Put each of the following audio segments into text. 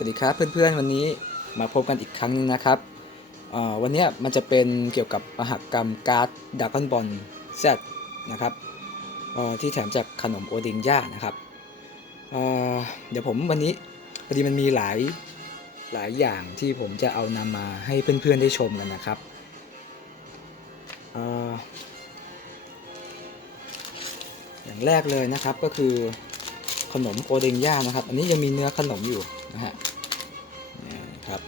สวัสดีครับเพื่อนๆวันนี้มาพบกันอีกครั้งหนึงนะครับวันนี้มันจะเป็นเกี่ยวกับมหกรรมการ์ดดากอนบอลแซดนะครับที่แถมจากขนมโอดิงย่านะครับเเดี๋ยวผมวันนี้พอดีมันมีหลายหลายอย่างที่ผมจะเอานำมาให้เพื่อนๆได้ชมกันนะครับออย่างแรกเลยนะครับก็คือขนมโอเดงย่านะครับ อันนี้ยังมีเนื้อขนมอยู่นะฮะ ครับ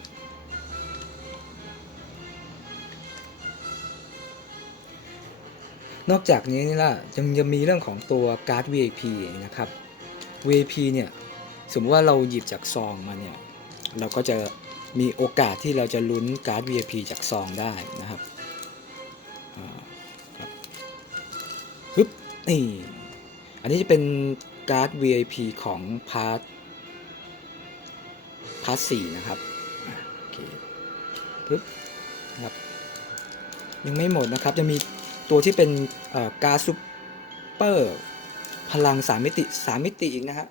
นอกจากนี้นี่ละยังจะมีเรื่องของตัวการ์ด VIP นะครับ VIP เนี่ยสมมติว่าเราหยิบจากซองมาเนี่ยเราก็จะมีโอกาสที่เราจะลุ้นการ์ด VIP จากซองได้นะครับอ่าครับปึ๊บนี่อันนี้จะเป็นการ์ด VIP ของพาร์ทพาร์ทสี่นะครับ เคปึ๊บครับยังไม่หมดนะครับจะมีตัวที่เป็นการ์ดซูเปอร์พลังสามมิติสามมิติอีกนะฮะ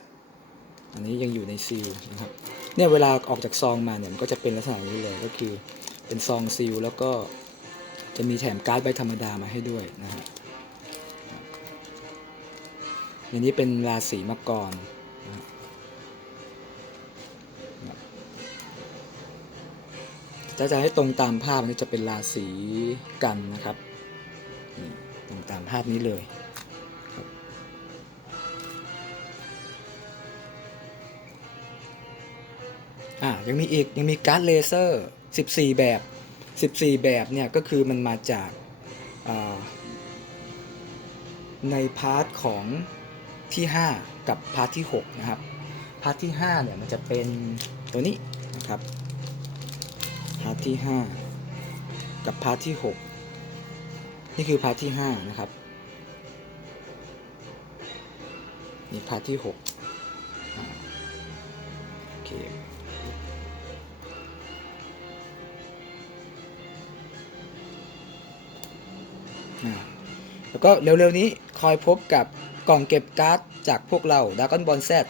อันนี้ยังอยู่ในซีลนะครับเนี่ยเวลาออกจากซองมาเนี่ยมันก็จะเป็นลักษณะนี้เลยก็คือเป็นซองซีลแล้วก็จะมีแถมการ์ดใบธรรมดามาให้ด้วยนะฮะอย่างนี้เป็นราศีมังกร ถ้าจะให้ตรงตามภาพนี่จะเป็นราศีกันนะครับตรงตามภาพนี้เลยครับอ่ายังมีอีกยังมีการ์ดเลเซอร์ 14 แบบ 14 แบบเนี่ยก็คือมันมาจากาในพาร์ทของที่ 5 กับพาร์ทที่ 6 นะครับ พาร์ทที่5เนี่ยมันจะเป็นตัวนี้นะครับ พาร์ทที่ 5 กับพาร์ทที่ 6 นี่คือพาร์ทที่ 5 นะครับ นี่พาร์ทที่ 6 โอเคแล้วก็เร็วๆนี้คอยพบกับกล่องเก็บการ์ดจากพวกเราดากอนบอลแซด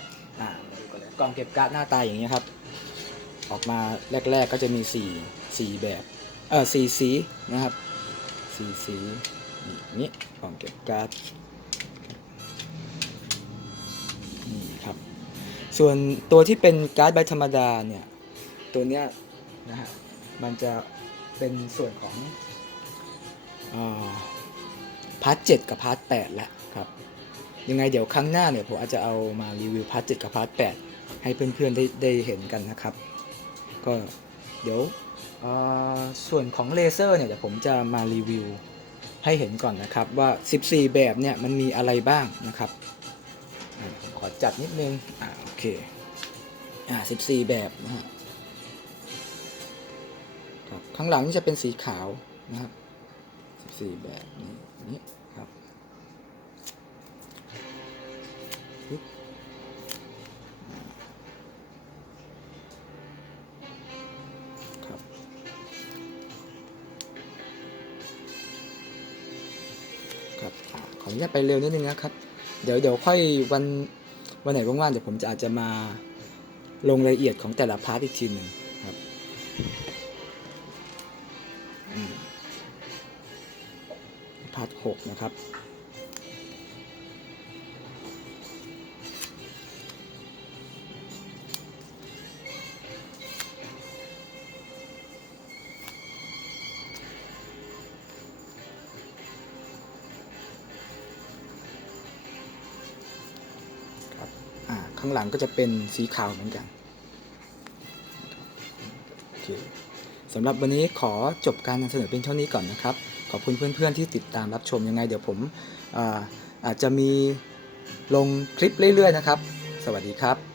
กล่องเก็บการ์ดหน้าตาอย่างนี้ครับ ออกมาแรก ๆ ก็จะมี4 4แบบเออสีสีนะครับสีสีนี่นี่กล่องเก็บการ์ดนี่ครับ ส่วนตัวที่เป็นการ์ดใบธรรมดาเนี่ย ตัวเนี้ยนะฮะมันจะเป็นส่วนของอพาร์ทเจ็ดกับพาร์ทแปดแล้วครับ ยังไงเดี๋ยวครั้งหน้าเนี่ยผมอาจจะเอามารีวิวพาร์ทเจ็ดกับพาร์ทแปดให้เพื่อนๆได้ได้เห็นกันนะครับ ก็เดี๋ยวส่วนของเลเซอร์เนี่ยเดี๋ยวผมจะมารีวิวให้เห็นก่อนนะครับว่า 14 แบบเนี่ยมันมีอะไรบ้างนะครับผมขอจัดนิดนึงอ่าโอเคอ่า14 แบบนะฮะครับข้างหลังนี่จะเป็นสีขาวนะครับ14 แบบนี้นี้ครับ อ่าขออนุญาตไปเร็วนิดนึงนะครับ เดี๋ยวเดี๋ยวค่อยวันวันไหนว่างๆเดี๋ยวผมจะอาจจะมาลงรายละเอียดของแต่ละพาร์ทอีกทีหนึ่งครับพาร์ทหกนะครับ ข้างหลังก็จะเป็นสีขาวเหมือนกันโอเคสำหรับวันนี้ขอจบการนำเสนอเป็นเท่านี้ก่อนนะครับ ขอบคุณเพื่อนๆที่ติดตามรับชมยังไง เดี๋ยวผมอาอาจจะมีลงคลิปเรื่อยๆนะครับ สวัสดีครับ